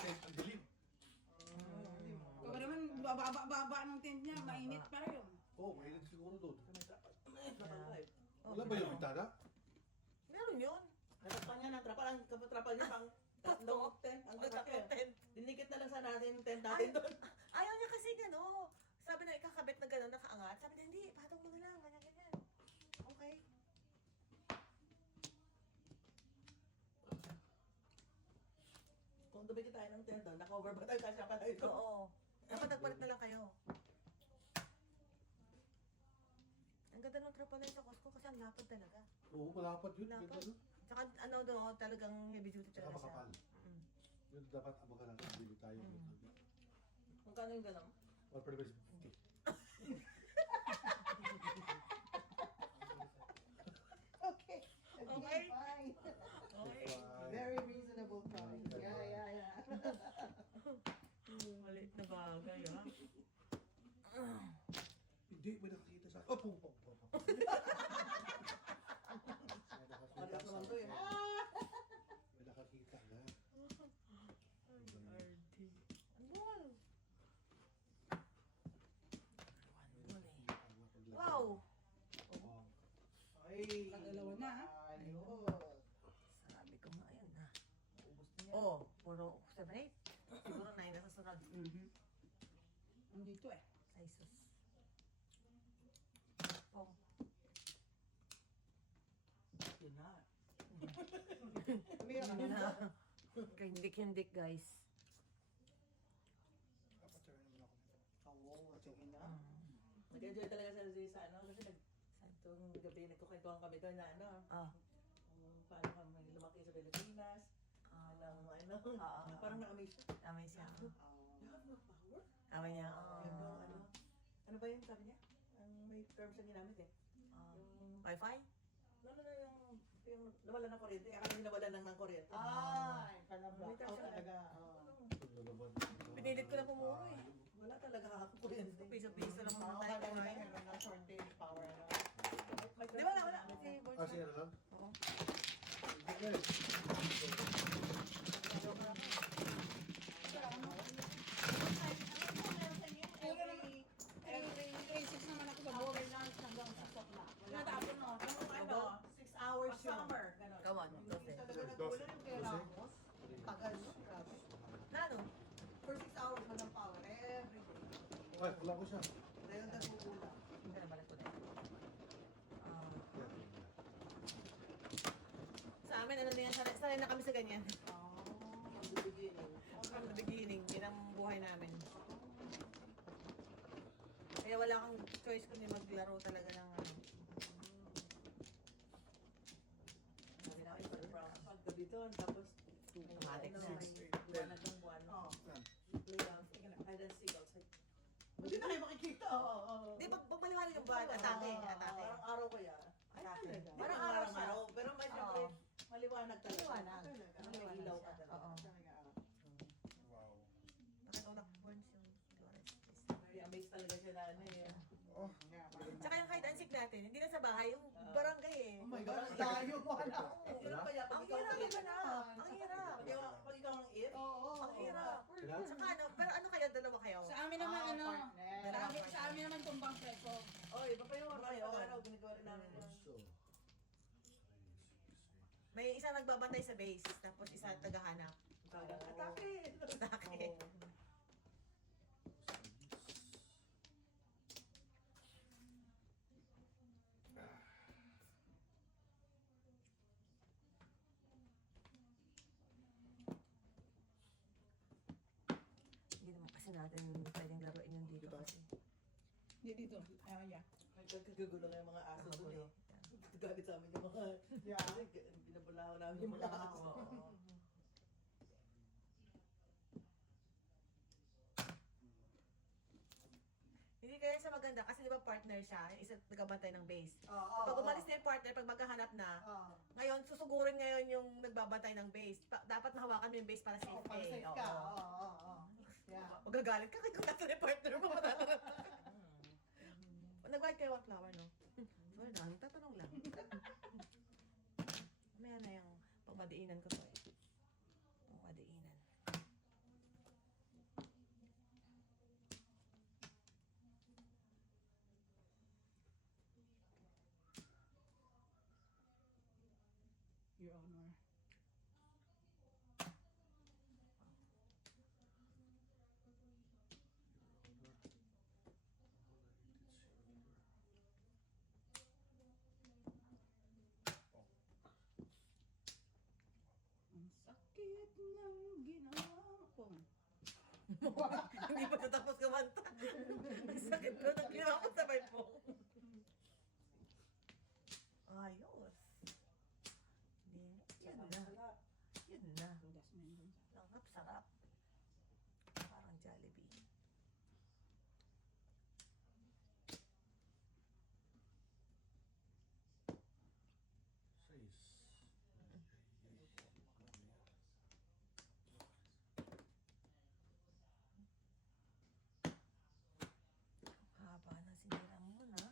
tent, ang dilim. Kung naman, baba ng tent niya, mainit pa rin. Oo, mahilig siguro doon. Nakalive. Wala ba yung bintana? Meron yun. Natakpan niya ng trapal. Ang trapal niya pang tatlong 10. Ang Tatlong lalaki. 10. Dinikit na lang sa natin yung tent natin doon. Ayaw niya kasi gano. Sabi na ikakabit na gano'n, nakaangat. Sabi niya, hindi, patong mo na lang, ganyan-ganyan. Okay. Kung dumikit tayo ng tent doon, naka-over ba tayo kasi pa tayo doon? Oo. Dapat nagpalit na lang kayo. Ang ganda ng trapalay sa Costco kasi ang lapad talaga. Oo, malapad yun. Lapad. Ganda nun. Tsaka ano doon, talagang heavy duty Tsaka talaga siya. makapal. Mm. Yun dapat abangan natin. Bili tayo. Magkano yung gano'n? Or pwede ba 50? Okay. Okay. Fine. Okay. Very reasonable price. Yeah. Malit na bagay, ha? Hindi, may nakakita sa... Oh, pum. May Ano naman to eh. nakakita na. Wow! Ay, Dalawa na, ha? ayos. Sabi ko nga yun, ha? Oh, puro 7-8. Siguro 9 na sa sunod. Nandito eh. Ay, sus. Oh. Yun na. Umiyak ka Yun na. na. Kahindik-hindik, guys. Kapatsayan naman ako nito. Oo, sige na. Nag-enjoy talaga sa sa ano, kasi itong gabi nagkukwentuhan kami doon na ano, Ah. paano kami lumaki sa Pilipinas, parang na-amaze siya. Amay siya. You have no power? Amay niya. Ano ba yung sabi niya? Ang may term siya ginamit eh. Yung, Wi-Fi? yung nawala ng kuryente, akala niya nawala lang ng kuryente. Ay, pala-blackout May term siya talaga. Pinilit ko na pumuro eh. Wala talaga kuryente. Piso-piso lang mga Oo, tayo kaya kumain. meron ng shortage power. ano. Di, wala. Si Boy. Ah, siya na lang? Oo. Every 6 naman ako sa buhay lunch hanggang 6 o'clock. Tinatapon no. Ano? 6 hours yun. Summer. Ganon. Come on, Hindi Dose. talaga nagkulo yung kay Ramos. Tagal no? Grabe. Lalo. For 6 hours walang power every day. Ay, wala ko siya. Dahil nagkukulang. Hindi na balik ko na. Sa amin, ano na yan, sanay na kami sa ganyan. From the beginning. From the beginning, yun ang buhay namin. Kaya wala kang choice kundi maglaro talaga ng ano. Sabi na kayo from paggabi doon, tapos Automatic na. buwanag ng buwan. Oo. Play hide and seek outside. Hindi na kayo makikita. Oo. Di, pag maliwanag yung buwan, atake. Parang araw kaya. Ay, Atake. talaga. Parang Hindi araw parang siya. araw. Pero may siyempre, Oo. maliwanag talaga. Maliwanag. Talaga. May Maliwanag ilaw siya. ka talaga. Oo. Talaga. Wow. Bakit unak burns yung Flores? Very amazed talaga siya na ano eh. Oh, Yeah, parang- Tsaka yung kahit ansik natin, hindi na sa bahay, yung barangay eh. Oh my God, ang layo mo na. Ang hirap kaya pag Ang ikaw hirap, ang it. ang hirap. Pag ikaw ang it. Oo. Ang hirap. Hirap? Tsaka ano, pero ano kayo, dalawa kayo? Sa amin naman ano, partner. sa amin naman tumbang preso. Oy, iba pa yung mga araw, ginagawa rin namin yun. so. May isa nagbabantay sa base, tapos isa tagahanap. Atake! Atake. Hindi naman kasi natin pwedeng laruin yung dito kasi. Hindi dito. Yeah. Nagkakagulo nga yung mga aso doon eh. Galit sa amin yung mga... Yeah. Binabulaho namin yung mga aso. Hindi kaya siya maganda kasi di ba partner siya, yung isa nagabantay ng base. Oo. Pag umalis na yung partner, pag magkahanap na, Oo. ngayon susugurin ngayon yung nagbabantay ng base. Dapat mahawakan mo yung base para safe Pag eh. safe ka. Oo. Yeah. Magagalit ka kung nasa yung partner mo. Nag-white kayo flower, no? Sorry lang, tatanong lang. Maya na yung pangmadiinan ko to eh. Pangmadiinan. Hindi pa siya tapos kumanta. Ang sakit ko, nagkira ko sabay po. Ayos. Yan na. Yan na. Langap, sarap. Parang Jollibee. Haba na sinirang yun, ha?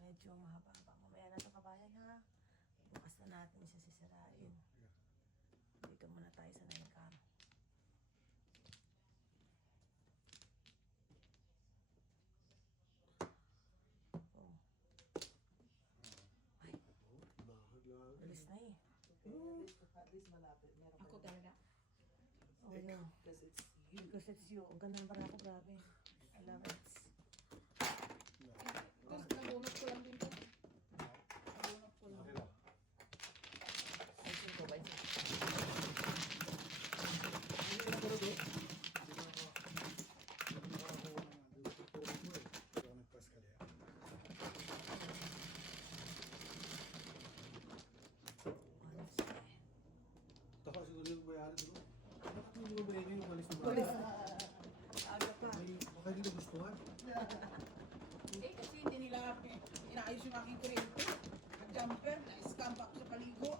Medyo mahaba pa. Mamaya na ito, kabayan, ha? Bukas na natin siya sisirain. Dito muna tayo sa nangikam. Oh. Ay, alis na eh. At least malapit. Meron Ako pa rin. talaga. Oh, yun. Because it's you. Because it's you. Ang ganda ng barako, grabe. I love it. Tapos nabunot ko lang din to. Nabunot ko lang. Okay lang. Ay, sino ba? Hindi na ako rin. Hindi na ako. Hindi na ako. Hindi ko tutulog mo eh. Hindi ako nagpaskal yan. Taka siguro yung bayari doon. Bakit hindi ko bayari yung walis na bayari? Aga pa. Baka hindi nagustuhan. Eh, kasi hindi nila inaayos yung aking kuryente. Nag-jumper, na-scam pa ako sa paligo.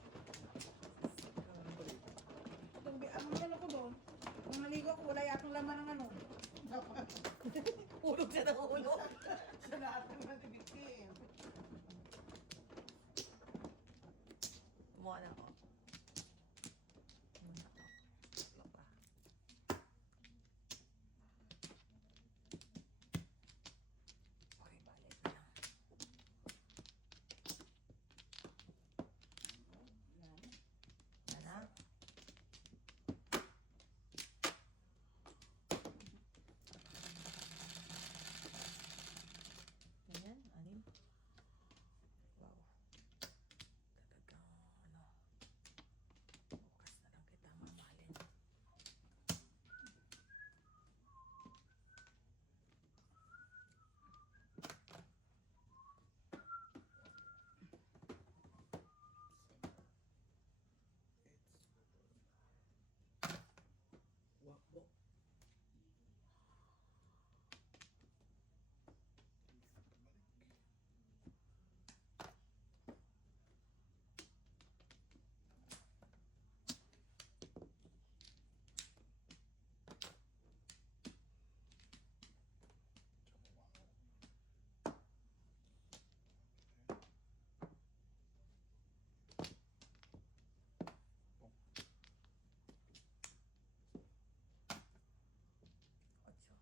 Ang ano ko doon, nung naligo ko, wala yatang laman ng ano. Ulog siya ng ulog. Siya na ating matibigin. Kumuha na ako. Kumuha na ako. Wala pa. Okay, balik na lang. Yan na. Ganyan, anim. Wow. Talagang ano. Bukas na lang kita mamahalin. Wakbo. Ocho.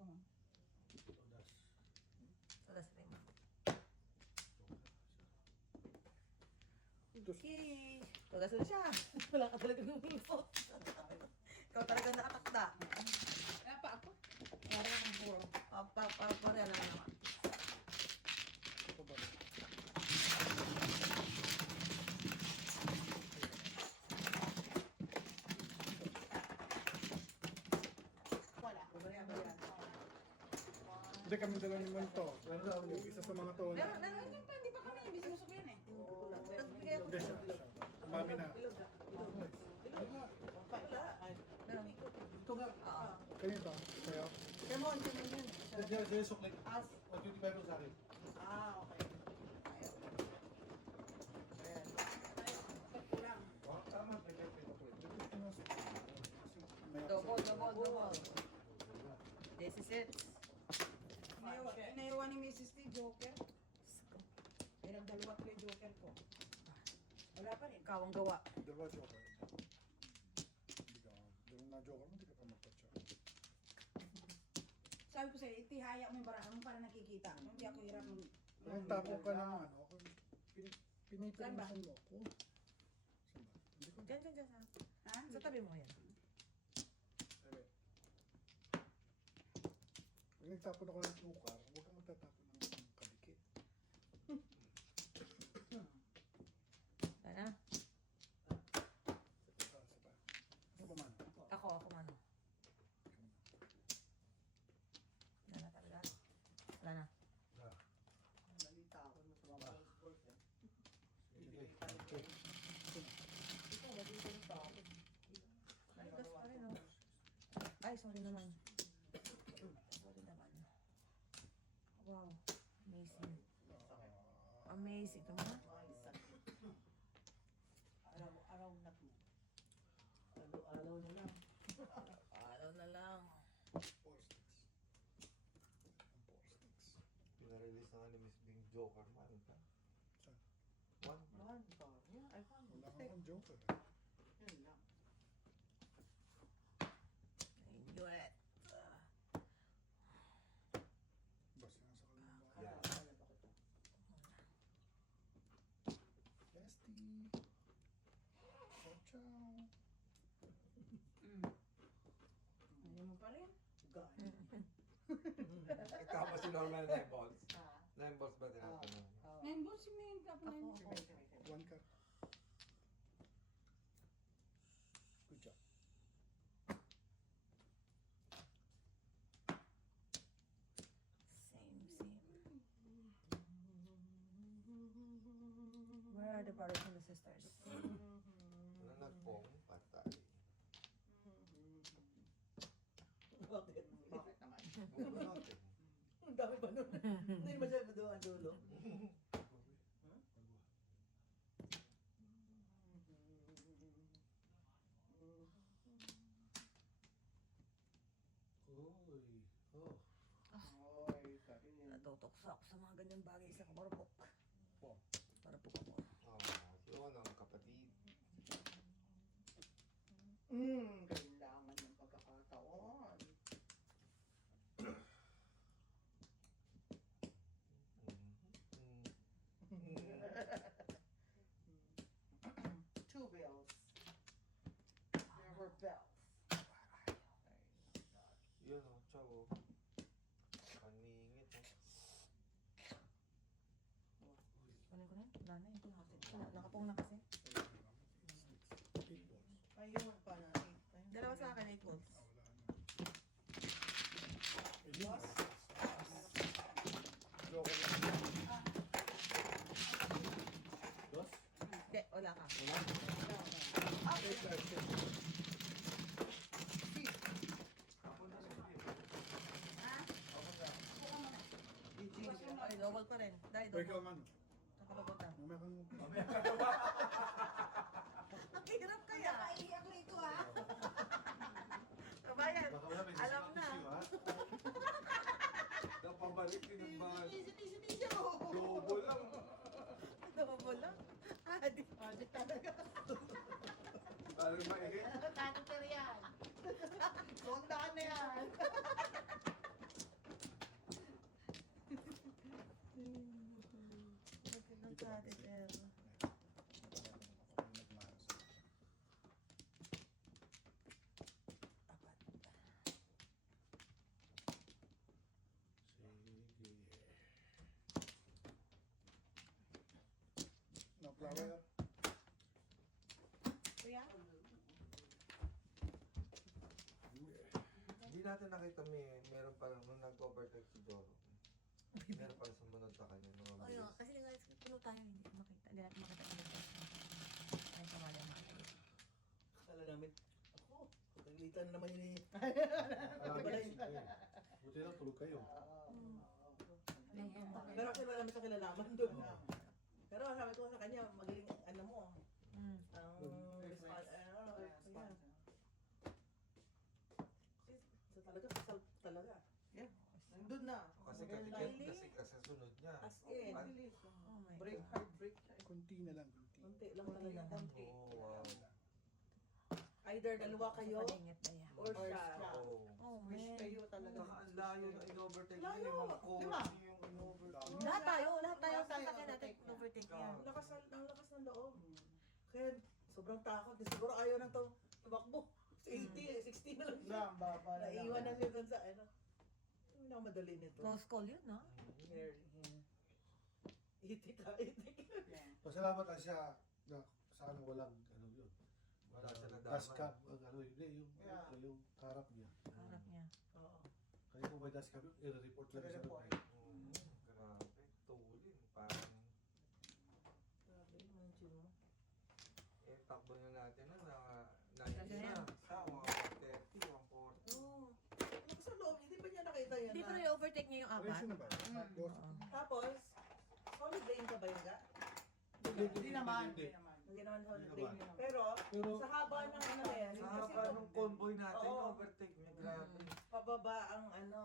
Paning. Todas. Todas lima. Dos. Okay. Todas na siya. Wala ka talaga ng ulot. Ikaw talaga nakatakda. Kaya pa ako. Para akong puro. Pareha lang naman. Ito ba? Wala. Bariya. Hindi kami dala naman to. Yung isa sa mga to. Meron pa, hindi pa kami hindi sinusuko yan eh. Nagbigay ako. Hindi siya. Mami na. Ito nga. Kayo ba? Kayo? Come on, come on. Diyan sukli. As. 125 sa akin. Okay. Ayan. Kulang. Tama. Double. This is it. Inaiwan ni Mrs. T. Joker. May nagdalawat ko yung Joker ko. Wala pa rin. Ikaw ang gawa. Dalawa joker. Hindi ka. Dalawa na joker mo, hindi ka pa sabi ko sa'yo, itihaya mo yung barahan mo para nakikita. Hindi ako hirap mag... Nagtapon ka ng ano, pinipilisan mo ako. Saan ba? Hindi ko. Diyan. Ha? Sa tabi mo yan. Sabi. Pag nagtapon ako ng sukar, huwag kang magtatapon ng kadikit. Wala na. Sa ba man? Ako man. Wala na talaga. Wala na. Nalita ako mo sa mga sports eh. Ikaw, ba't yung ganun pa ako? Ay, gas pa rin, oh. Ay, sorry naman. Sorry naman. Wow. Amazing. Amazing. Ito mo? Ay, sakit. Araw na to. Araw na lang. Araw na lang. 4 sticks. Ang 4 sticks. Pinarelease na nga ni Miss Bing Joker man. Saan? One. One bar. Yeah, I found Wala it. kang joker. Yun lang. I knew it. Basta nasa kalimang bahay. Yeah. Alam ako to. Bestie. Ciao, ciao. Ayaw mo pa rin? Gani. Tama si Norman 9 balls. Ah. 9 balls ba tinatanong? Ngayon po, si Mayan ka pa na yun. One card. Good job. Same. Where are the brothers and the sisters? Wala nagpong patay. Bakit? Bakit naman? Buo natin. Ang dami ba nun? Hindi naman siya doon ang dulo. Uy. Oh. Oy, sabi niya. Natutokso ako sa mga ganyang bagay sa kamarupok. Wow. Marupok ako. Yun ang kapatid. Kailangan ng pagkakataon. Two bells. There were bells. Yun o, chavo. Paningit o. Ano ko na? Wala na yun. Nakapong na kasi. 8 balls. Ayun pa na. Dalawa sa akin, 8 balls. Ah, wala na. 18 balls. Joker lang. Dos? Hindi, wala ka. Ay, double pa rin. Dahil Break double. yung ano. Nakalabot na. Mamaya kang Ang hirap kaya. Naihi ako rito ha. Kabayan, alam na. Napabalik din ang mga lobo lang. Double lang. Adi. Adik talaga. Parang maingit. Tatang pero yan. Sondaan na yan. Nagkatiter. Apat. Sige. No flower. Kuya? Hindi natin nakita meron pa lang nung nag-overtake si Doro. Meron pa sumunod sa kanya nung Oh, yun. Kasi nga, puno tayo, hindi makita. Hindi natin makita ulit. Ay, kamali ang makita. Kala namin, ako, kaglitan na naman yun eh. Buti lang tulog kayo. Pero kasi wala naman sa kilalaman doon. Pero sabi ko sa kanya, magaling ano mo. Ang response, So talaga, pasal talaga. Yeah. Nandun na. Kasi Magaling kadikit na. kasi kasunod niya. As in, Oh my break, God. hard break siya. Kunti na lang, kunti. Konti lang talaga. Konti. Oh, wow. Either dalawa kayo Palingit na yan. or siya. Oo. Oh, Wish man. kayo talaga. Saka ang layo na in-overtake Layo. nila, yung mga coach, Diba? yung in-overtake. Lahat tayo Lahat tayo sasakyan natin. overtake niya. Overtake yan. Ang lakas ng loob. Kaya sobrang takot. Di siguro ayaw na to tumakbo. 80, 60 na lang siya. Naiiwan na siya dun sa ano. Hindi na madali nito. Close call yun, no? Very. Itik ka, itik. Pasalamat lang siya na sana walang ano yun. Wala siya nadamay. Dashcam, ang ano, hindi, yung harap niya. Harap niya. Oo. Kaya kung may dashcam, i-report lang siya. I-report. Grabe, tulin. Parang, Grabe naman yung chin mo. takbo na natin na 90 na. Sa mga 130, 140. Oo. Ano sa loob niya? Di ba niya nakita yan? Hindi na- pero i-overtake niya yung apat. na ba? Tapos, solid lane ka ba yung ga? Hindi naman. Hindi naman solid Hindi lane naman. yun. Pero, sa haba ng ano na yan, Sa kasi haba nung convoy natin, Oo. overtake niya. Grabe. pababa ang ano.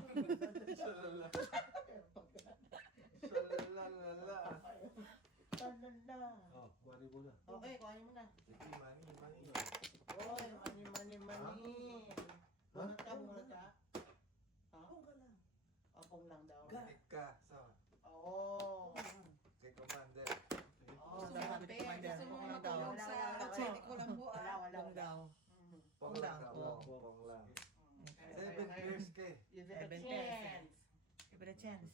Shalala. Shalalala. Talala. Oh, mani mo na. Okay, kuhanin mo na. Sige, mani. Oy, mani. Bunot ka. Apong ka lang. Apong lang daw. Tik ka. So, Oo. kay Commander. Oo, dapat commander. Gusto mo Apong lang matulog daw. sa Atletico Colombo, ah. Wala. Kung daw. Pong lang. Oo. Pong lang. 7 pairs ka eh. You get a Seven chance. Give it a chance.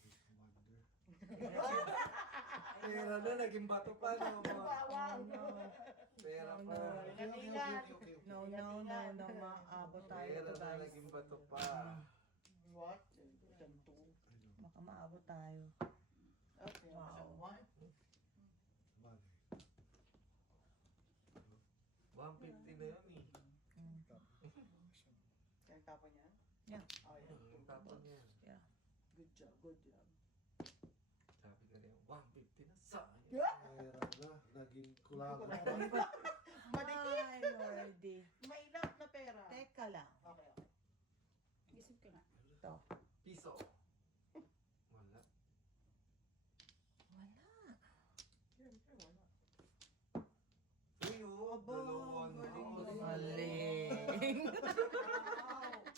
Pera na, naging bato pa. No? Wow. Pera No, pa. no. No, maabot tayo Pera ito na, guys. naging bato pa. What? Ganto. Baka maabot tayo. Okay, Wow. one. 150 na yun eh. Kaya tapon niya? Yeah. Oh, yeah. Yung tapon niya. Yeah. Good job. Sabi ka rin, 150 na sayang. Pera na, naging kulangan. Ay, Lordy. Mailap na pera. Teka lang. Okay. Isip ka na. Ito. Piso. Wala. Wala. Wala. Uy, oh, dalawang Maling.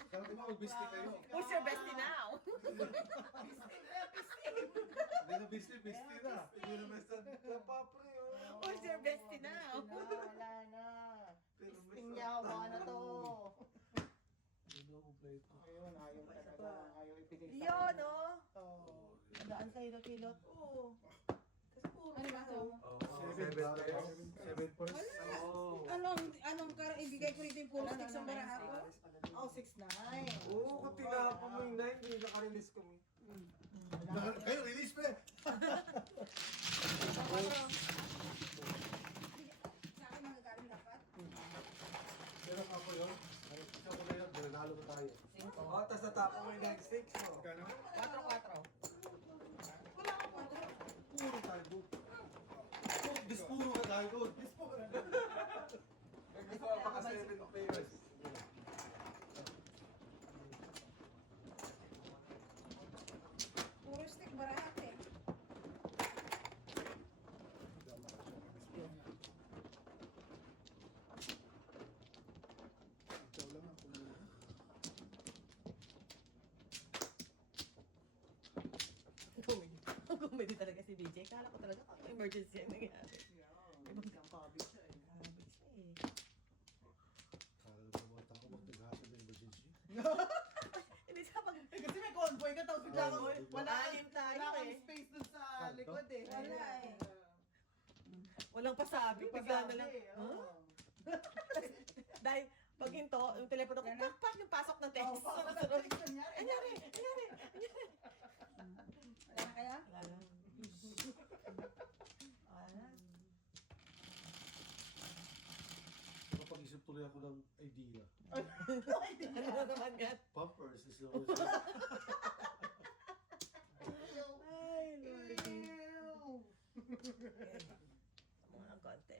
Sabi mo, mag-bisli kayo. Who's your bestie now? Hindi na bisli na. Hindi na basta napapre, oh. Who's your bestie now? Wala na. Pero may Pisting niya, baka na to. Yun ang plate ko. Ayun, ayaw talaga. Ayaw ipigil sa Yun, kanya. oh. Oh. Daan sa hilot-hilot. Oo. Kasi puro Ano ba? ito. Oh, 7 pairs. 7 pairs. Oh. Anong ibigay ko rito yung puro stick sa baraha ko? Oh, 6'9". Oo, kung tinapon mo yung 9, hindi naka-release kami. Kayo, release pa eh. Sa akin magagaling dapat. Pero ako yun, isa ko na yun, nanalo ko tayo. Oh, tapos natapon mo yung next 6, oh. 4-4. Wala akong kwadro. Puro tayo doon. Dispuro ka tayo doon. Nagkasama ka 7 pairs. Puro stick baraha eh. Ikaw lang ang kumuha. Comedy talaga si DJ. Kala ko talaga emergency ang nangyari. Ibang kabit siya eh. Grabe siya eh. Kala ng mga tao, magtaghasan ng emergency. Hindi siya pag... Kasi may convoy ka, tapos bigla kang wala Anim tayo wala kang eh. space dun sa likod eh. Wala eh. Walang pasabi. Bigla na lang. eh, oo. Dahil pag hinto, yung telepono ko, pak, yung pasok ng text. Oh, pasok na text, nangyari. Anyari. Wala na kaya? Wala na. Wala. Nakapag-isip tuloy ako ng idea. Ano naman yan? Pumpers is the Ay, Lordy. Mga ng konti.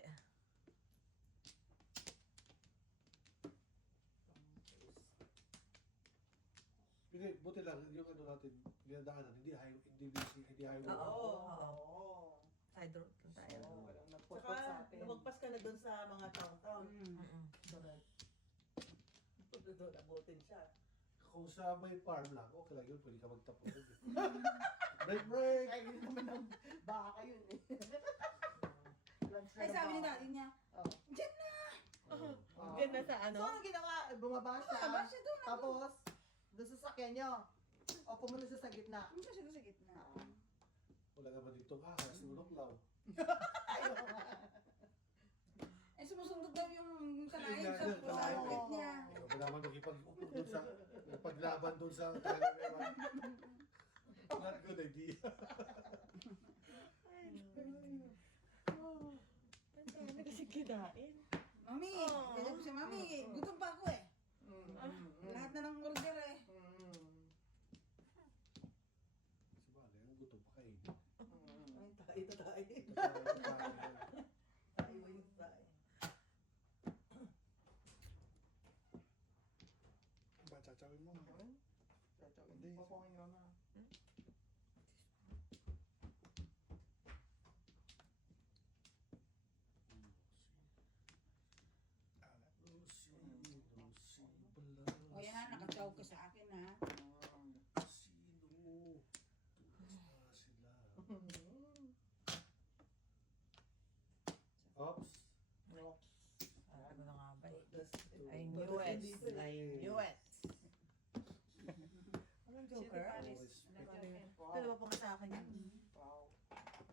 Buti lang, yung ano natin, dinadaanan, hindi highway. Oo. Oo. Side road lang tayo. Walang nagpupot sa Saka, atin. lumagpas ka na doon sa mga town-town. Mm-mm. Sarap. Doon, abutin siya. Kung sa may farm lang, okay lang yun, pwede ka magtapos. Break! Ay, hindi naman ng baka yun eh. Lunch na Ay, ng sabi ni baka. daddy niya, Oo. dyan na! Oo. Oo. Ganda sa ano? So, ano ginawa? Bumaba siya. Bumaba siya doon. Tapos, doon sa sakyan niyo. O, pumunta siya sa gitna. Ano siya sa gitna? Wala naman ditong ahas, nulog lang. Ayaw nga. Eh, sumusundot daw yung kanain Yung sa kanain. sakit niya. Wala naman nakipag-upload doon sa, paglaban doon sa Tagamewan. Not good idea. Ang dami kasi kinain. Mami, Oh. kaya ko si Mami, gutom pa ako eh. Lahat na ng order eh. Si Bale, ang gutom pa kayo. Ay, tayo. Tayo yung tayo. Ba, chachawin mo. Hindi. Papangin mo na. O yan na, nakachaw ka sa akin ha. Sino? Sila. Oops. Ano na nga ba eh? Das- I knew it. I knew it. Anong joker? Dalawa pa nga sa akin yun. Wow.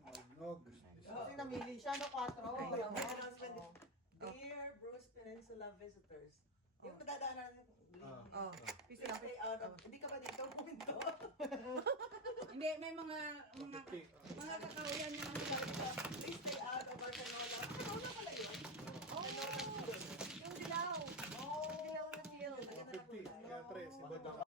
Magnog. Kasi namili siya, no? 4. Ay, May oo. announcement din. Dear Bruce Peninsula visitors, yung madadaanan natin, Oh, please stay out of, hindi ka ba dito puminto? Hindi, may mga kakawayan niya ano ba ito. Please stay out of our canola. Canola pala yun? Canola field. yung dilaw. Oh! Dilaw na field. Mga 50, kaya 3, iba na